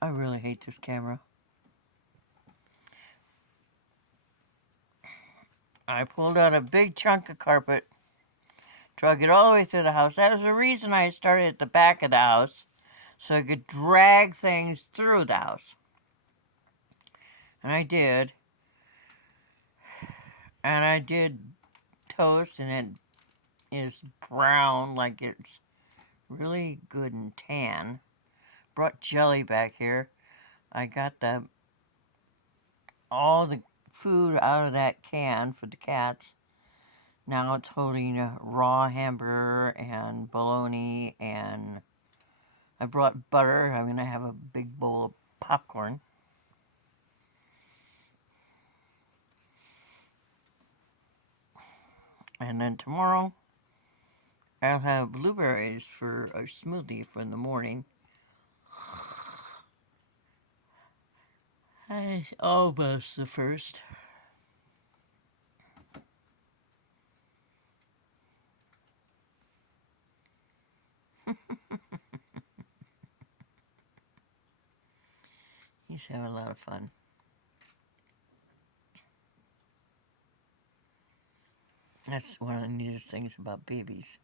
I really hate this camera. I pulled out a big chunk of carpet, drug it all the way through the house. That was the reason I started at the back of the house, so I could drag things through the house. And I did. And I did toast, and it is brown, like it's really good and tan. Brought jelly back here. I got all the food out of that can for the cats. Now it's holding a raw hamburger and bologna, and I brought butter. I'm going to have a big bowl of popcorn. And then tomorrow, I'll have blueberries for a smoothie for in the morning. I almost the first. He's having a lot of fun. That's one of the neatest things about babies.